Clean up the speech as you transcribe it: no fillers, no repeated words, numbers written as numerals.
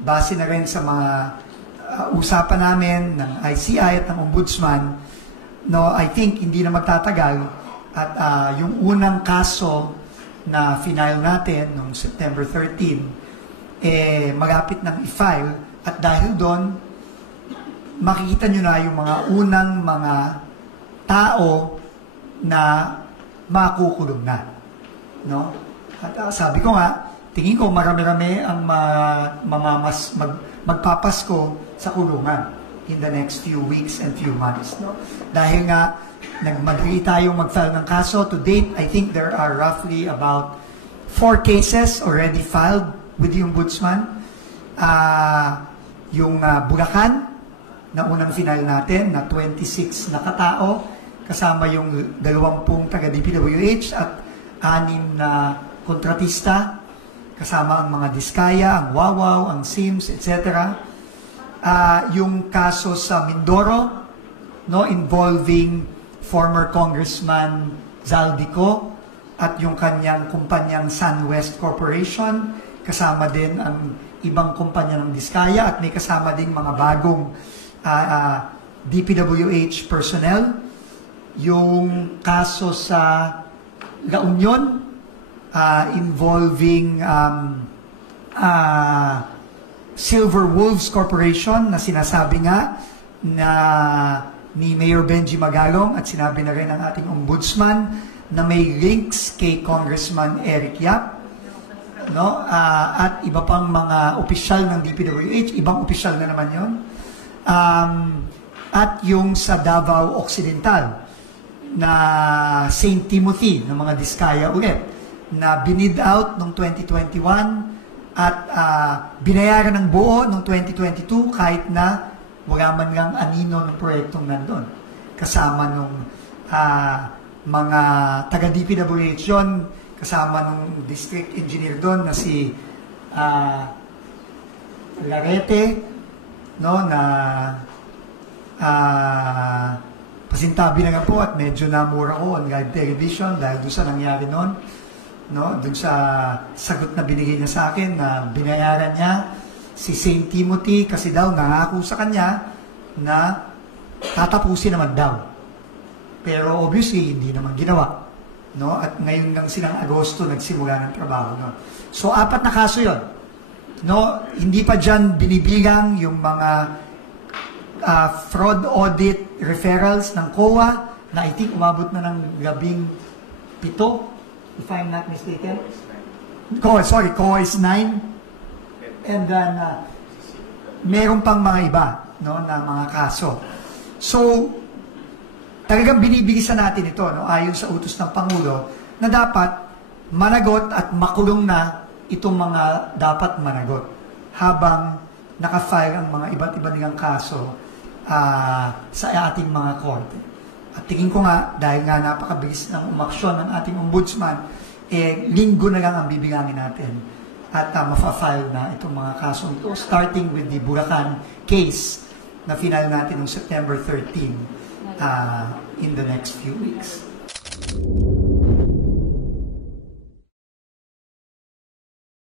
base na rin sa mga usapan namin ng ICI at ng Ombudsman, no, I think hindi na magtatagal at yung unang kaso na final natin noong September 13, malapit nang i-file at dahil doon, makikita nyo na yung mga unang mga tao na makukulong na. No? At sabi ko nga, tingin ko marami-rami ang magpapasko sa kulungan in the next few weeks and few months. No? Dahil nga, nag-agree tayong mag-file ng kaso. To date, I think there are roughly about 4 cases already filed with the Ombudsman. Yung Bulacan, na unang final natin, na 26 na katao, kasama yung 20 taga-DPWH at 6 na kontratista, kasama ang mga Diskaya, ang Wawaw, ang Sims, etc. Yung kaso sa Mindoro, no, involving former Congressman Zaldico at yung kanyang kumpanyang SunWest Corporation, kasama din ang ibang kumpanya ng Diskaya at may kasama ding mga bagong DPWH personnel. Yung kaso sa La Union involving Silver Wolves Corporation na sinasabi nga na ni Mayor Benji Magalong at sinabi na rin ng ating Ombudsman na may links kay Congressman Eric Yap, no? At iba pang mga opisyal ng DPWH, ibang opisyal na naman yon. At yung sa Davao Occidental na St. Timothy ng mga Diskaya ulit na binid out noong 2021 at binayaran ng buo noong 2022 kahit na wala man lang anino ng proyektong nandun. Kasama nung mga taga-DPWH yun, kasama nung district engineer doon na si Larete, no, na pasintabi na nga po at medyo namura ko on live television dahil doon sa nangyari noon, no, doon sa sagot na binigay niya sa akin na binayaran niya si St. Timothy kasi daw nangako sa kanya na tatapusin naman daw. Pero obviously hindi naman ginawa, no, at ngayon lang silang Agosto nagsimula ng trabaho, no. So 4 na kaso 'yon. No, hindi pa diyan binibilang yung mga fraud audit referrals ng COA na I think umabot na ng 17, if I'm not mistaken. COA is 9. And then, meron pang mga iba, no, na mga kaso. So, talagang binibilisan natin ito, no, ayon sa utos ng Pangulo, na dapat managot at makulong na itong mga dapat managot habang nakafile ang mga iba't iba nilang kaso sa ating mga korte. At tingin ko nga, dahil nga napakabilis ng umaksyon ng ating ombudsman, linggo na lang ang bibilangin natin at mafa-file na itong mga kasong ito, starting with the Bulacan case na final natin noong September 13 in the next few weeks.